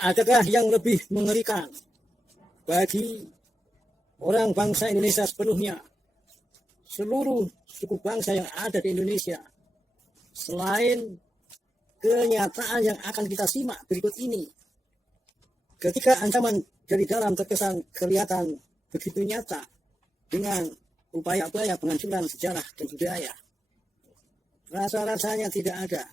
Adakah yang lebih mengerikan bagi orang bangsa Indonesia sepenuhnya, seluruh suku bangsa yang ada di Indonesia, selain kenyataan yang akan kita simak berikut ini? Ketika ancaman dari dalam terkesan kelihatan begitu nyata dengan upaya-upaya penghancuran sejarah dan budaya, rasa-rasanya tidak ada.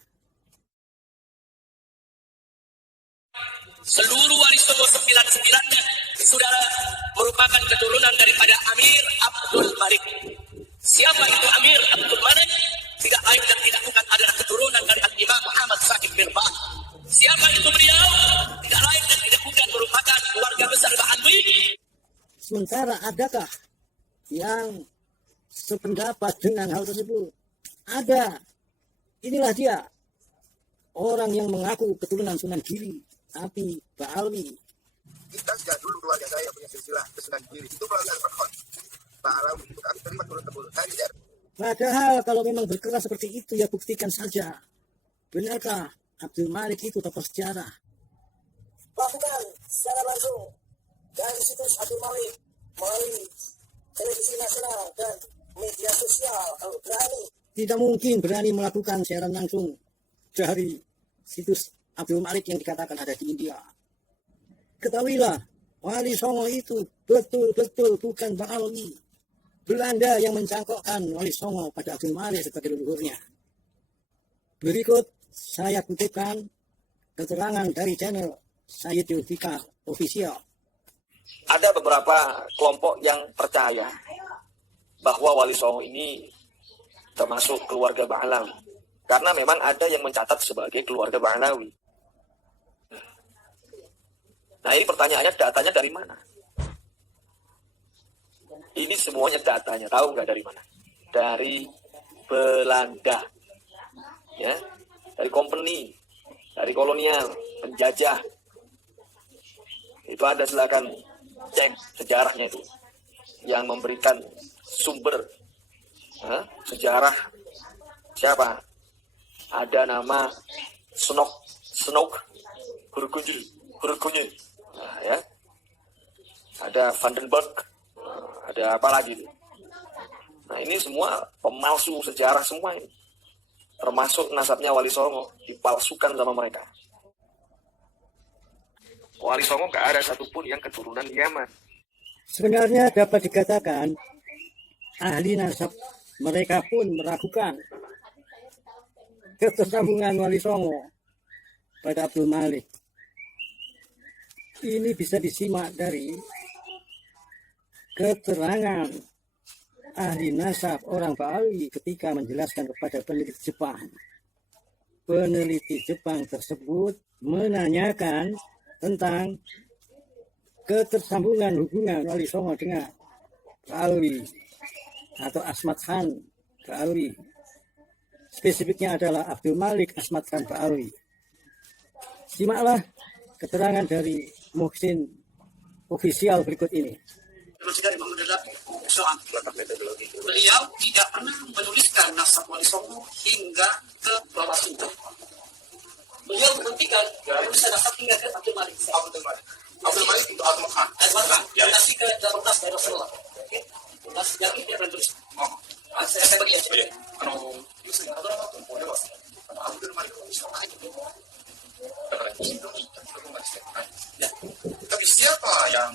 Seluruh Wali Songo 99-nya saudara merupakan keturunan daripada Amir Abdul Malik. Siapa itu Amir Abdul Malik? Tidak lain dan tidak bukan adalah keturunan dari Imam Muhammad Saqib Mirbah. Siapa itu beliau? Tidak lain dan tidak bukan merupakan keluarga besar Ba'alwi. Sementara adakah yang sependapat dengan hal tersebut? Ada. Inilah dia, orang yang mengaku keturunan Sunan Giri, tapi Ba'alwi. Kita sejak dulu keluarga saya punya silsilah ke Sunan Giri. Itu melalui Al-Fatihah. Ba'alwi itu kami terima turun-temurun. Padahal kalau memang berkeras seperti itu, ya buktikan saja. Benarkah Abdul Malik itu tokoh sejarah? Lakukan secara langsung dari situs Abdul Malik melalui televisi nasional dan media sosial. Kalau berani, tidak mungkin berani melakukan siaran langsung dari situs Abdul Malik yang dikatakan ada di India. Ketahuilah, Wali Songo itu betul-betul bukan Ba'alwi. Belanda yang mencangkokkan Wali Songo pada Abdul Malik sebagai leluhurnya. Berikut saya kutipkan keterangan dari channel Sayyid Zulfikar Official. Ada beberapa kelompok yang percaya bahwa Wali Songo ini termasuk keluarga Ba'alawi. Karena memang ada yang mencatat sebagai keluarga Ba'alawi. Nah ini pertanyaannya, datanya dari mana? Ini semuanya datanya, tahu nggak dari mana? Dari Belanda, ya, dari company, dari kolonial, penjajah. Itu ada, silakan cek sejarahnya itu, yang memberikan sumber sejarah siapa? Ada nama Snok Hurgunje, nah, ya. Ada Vandenberg. Ada apa lagi? Nah ini semua pemalsu sejarah semua ini. Termasuk nasabnya Wali Songo dipalsukan sama mereka. Wali Songo gak ada satupun yang keturunan Yaman. Sebenarnya dapat dikatakan ahli nasab mereka pun meragukan ketersambungan Wali Songo pada Abdul Malik. Ini bisa disimak dari keterangan ahli nasab orang Ba'alwi ketika menjelaskan kepada peneliti Jepang. Peneliti Jepang tersebut menanyakan tentang ketersambungan hubungan Wali Songo dengan Ba'alwi atau Asmat Khan Ba'alwi. Spesifiknya adalah Abdul Malik Asmat Khan Ba'alwi. Simaklah keterangan dari Muhsin Official berikut ini. Dari soal beliau tidak pernah menuliskan nasab Wali Songo hingga ke bawah Sunda. Beliau menghentikan penulisan nasab hingga ke Abdul Malik. Abdul Malik itu Abdul Khan. Kasih ke 18 dari Rasulullah. Mas yang ini dia menulis. Saya bagi aja. Abdul Malik tapi siapa yang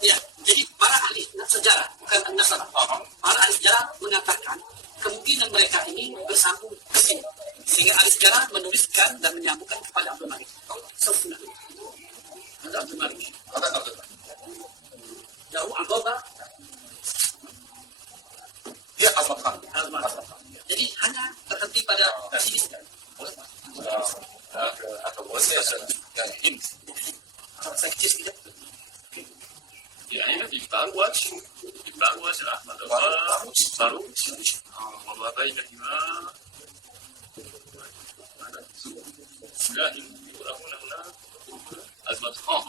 Ya, jadi para ahli sejarah, bukan nasab, para ahli sejarah mengatakan kemungkinan mereka ini bersambung ke sini, sehingga ahli sejarah menuliskan dan menyambungkan kepada Abdul Malik. Sebenarnya ada Abdul Malik, jauh Anggota, dia Asmat Khan. Jadi hanya terhenti pada sini saja. Atau boleh ini. Saya kecil sedikit. Ya, ini di Bangladesh lah. Baru. Mau apa ini? Sudah ini orang-orang Asmat Khan.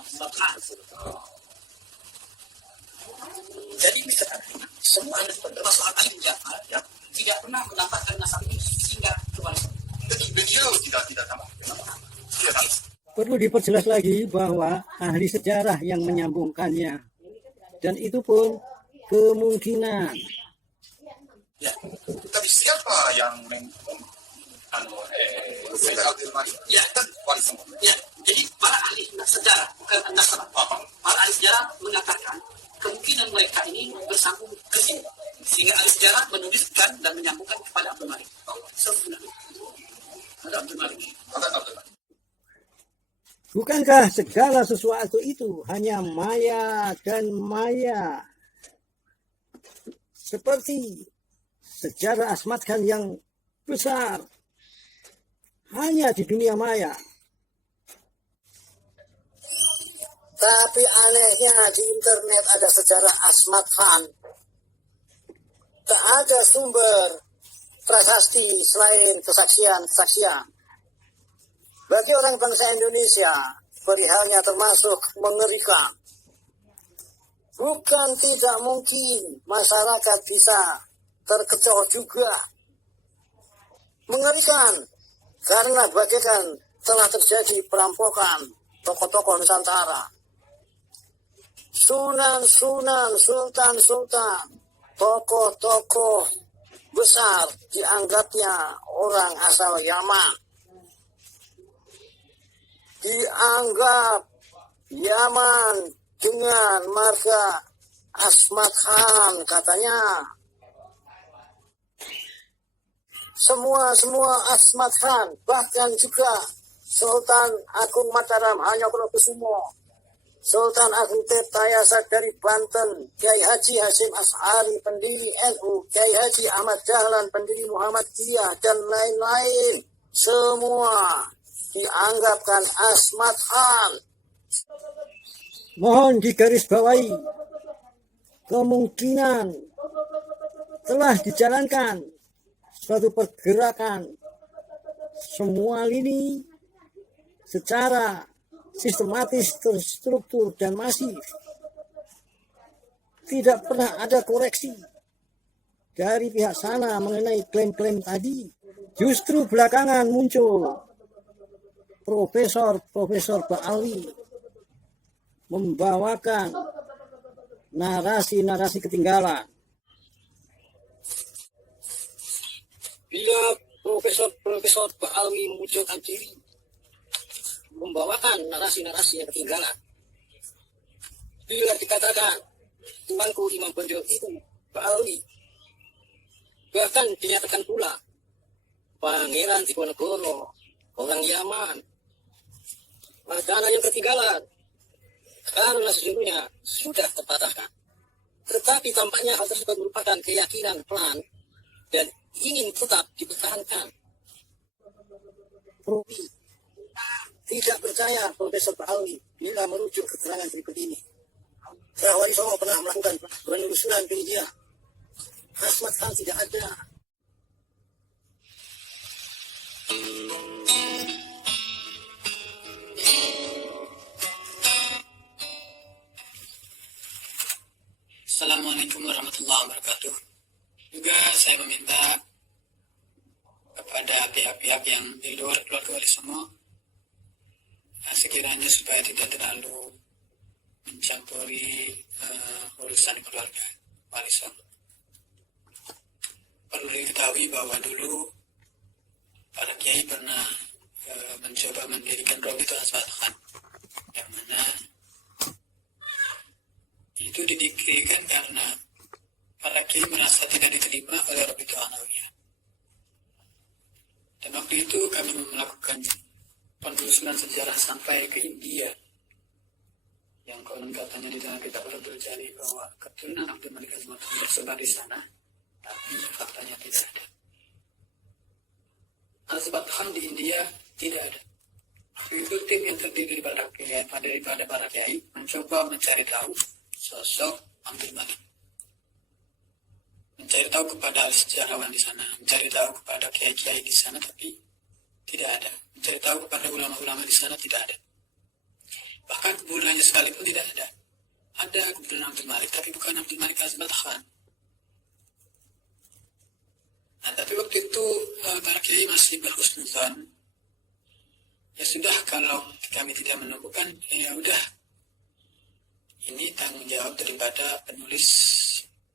Jadi misalnya semua termasuk ahli sejarah tidak pernah menambahkan nasab ini sehingga ke Wali Songo. Beliau Perlu diperjelas lagi bahwa ahli sejarah yang menyambungkannya. Dan itu pun kemungkinan. Ya, tapi siapa yang Abdul Malik? Ya, Kan wali songo. ya. Jadi para ahli sejarah, bukan nasabah. Para ahli sejarah mengatakan kemungkinan mereka ini bersambung ke sini. Sehingga ahli sejarah menuliskan dan menyambungkan kepada Abdul Malik. Sebenarnya ada Abdul Malik. Bukankah segala sesuatu itu hanya maya dan maya? Seperti sejarah Asmat Khan yang besar hanya di dunia maya. Tapi anehnya di internet ada sejarah Asmat Khan. Tak ada sumber prasasti selain kesaksian-kesaksian. Bagi orang bangsa Indonesia, perihalnya termasuk mengerikan. Bukan tidak mungkin masyarakat bisa terkecoh juga. Mengerikan, karena bagaikan telah terjadi perampokan tokoh-tokoh Nusantara. Sunan-sunan, sultan-sultan, tokoh-tokoh besar dianggapnya orang asal Yaman. Dianggap Yaman dengan marga Asmat Khan katanya. Semua Asmat Khan, bahkan juga Sultan Agung Mataram Hanyokrokusumo, Sultan Agung Tirtayasa dari Banten, Kiai Haji Hasyim Asy'ari pendiri NU, Kiai Haji Ahmad Dahlan pendiri Muhammadiyah, dan lain-lain. Semua dianggapkan Asmat Khan. Mohon digarisbawahi, kemungkinan telah dijalankan suatu pergerakan semua lini secara sistematis, terstruktur, dan masif. Tidak pernah ada koreksi dari pihak sana mengenai klaim-klaim tadi. Justru belakangan muncul Profesor Ba'alwi membawakan narasi-narasi ketinggalan. Bila Profesor Ba'alwi memunculkan diri, membawakan narasi-narasi yang ketinggalan. Bila dikatakan tuanku Imam Bonjol itu Ba'alwi, bahkan dinyatakan pula Pangeran Diponegoro orang Yaman, maka yang ketinggalan karena sesungguhnya sudah terpatahkan. Tetapi tampaknya hal tersebut merupakan keyakinan pelan dan ingin tetap dipertahankan. Profi tidak percaya Profesor Ba'alwi bila merujuk keterangan berikut ini. Bahwa Wali Songo pernah melakukan penelusuran ke India. Asmat Khan tidak ada. Assalamualaikum warahmatullahi wabarakatuh. Juga saya meminta kepada pihak-pihak yang di luar keluarga Wali Songo sekiranya supaya tidak terlalu mencampuri urusan keluarga Wali Songo. Perlu diketahui bahwa dulu para kiai pernah mencoba mendirikan Robitul Asmat Khan, yang mana itu didirikan karena para kiai merasa tidak diterima oleh Robitul Alawiyah. Dan waktu itu kami melakukan penelusuran sejarah sampai ke India, yang konon katanya di dalam kitab Robitul Jali bahwa keturunan Abdul Malik Asmat tersebar di sana, tapi faktanya tidak ada. Asmat Khan di India tidak ada. Itu tim yang terdiri daripada para kiai mencoba mencari tahu sosok Abdul Malik, mencari tahu kepada sejarawan di sana, mencari tahu kepada kiai-kiai di sana, tapi tidak ada. Mencari tahu kepada ulama-ulama di sana, tidak ada. Bahkan kuburannya sekalipun tidak ada. Ada kuburan Abdul Malik, tapi bukan Abdul Malik Asmat Khan. Nah, tapi waktu itu para kiai masih berhusnuzon, Ya sudah, kalau kami tidak menemukan, ya udah. Ini tanggung jawab daripada penulis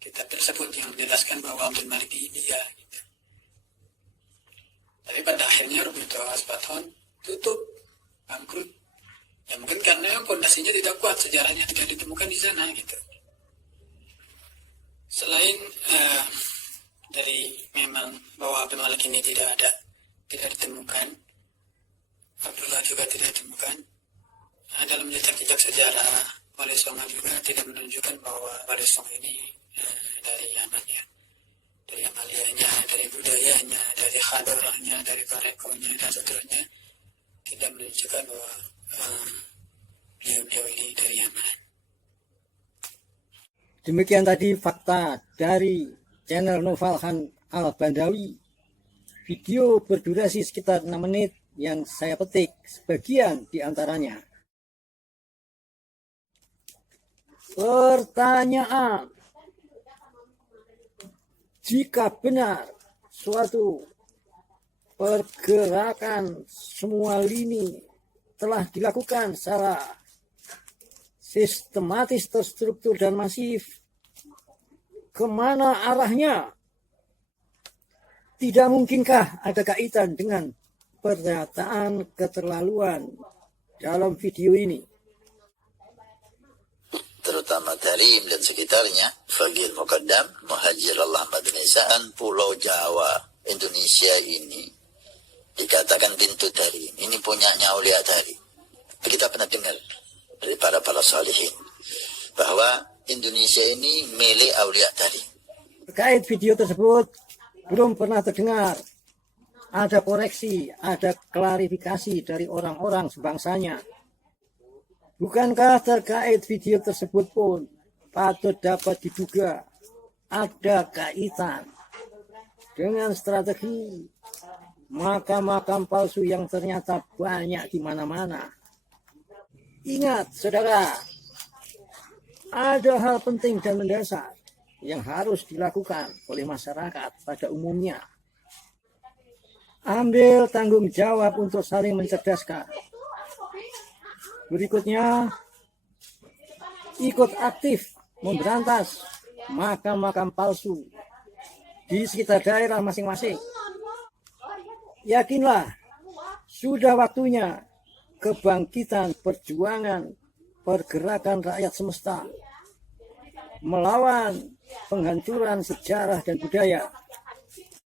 kitab tersebut yang menjelaskan bahwa Abdul Malik ini dia. Gitu. Tapi pada akhirnya Roberto Aspaton tutup, bangkrut. Ya mungkin karena fondasinya tidak kuat, sejarahnya tidak ditemukan di sana gitu. Selain dari memang bahwa Abdul Malik ini tidak ditemukan, Abdullah juga tidak ditemukan. Dalam jejak-jejak sejarah Wali Songo juga tidak menunjukkan bahwa Wali Songo ini dari Yaman ya, dari amalianya, dari budayanya, dari khadorahnya, dari karekonya dan seterusnya, tidak menunjukkan bahwa beliau ini dari Yaman. Demikian tadi fakta dari channel Novalhan Al-Bandawi. Video berdurasi sekitar 6 menit yang saya petik sebagian di antaranya. Pertanyaan: jika benar suatu pergerakan semua lini telah dilakukan secara sistematis, terstruktur, dan masif, kemana arahnya? Tidak mungkinkah ada kaitan dengan pernyataan keterlaluan dalam video ini? Terutama Tarim dan sekitarnya, Fagil Muqaddam, Muhajir Allah Madnisaan, Pulau Jawa, Indonesia ini dikatakan pintu Tarim. Ini punyanya Aulia Tarim. Kita pernah dengar dari para salihin bahwa Indonesia ini milik Aulia Tarim. Terkait video tersebut belum pernah terdengar ada koreksi, ada klarifikasi dari orang-orang sebangsanya. Bukankah terkait video tersebut pun patut dapat diduga ada kaitan dengan strategi makam-makam palsu yang ternyata banyak di mana-mana? Ingat, saudara, ada hal penting dan mendasar yang harus dilakukan oleh masyarakat pada umumnya. Ambil tanggung jawab untuk saling mencerdaskan. Berikutnya, ikut aktif memberantas makam-makam palsu di sekitar daerah masing-masing. Yakinlah, sudah waktunya kebangkitan perjuangan pergerakan rakyat semesta melawan penghancuran sejarah dan budaya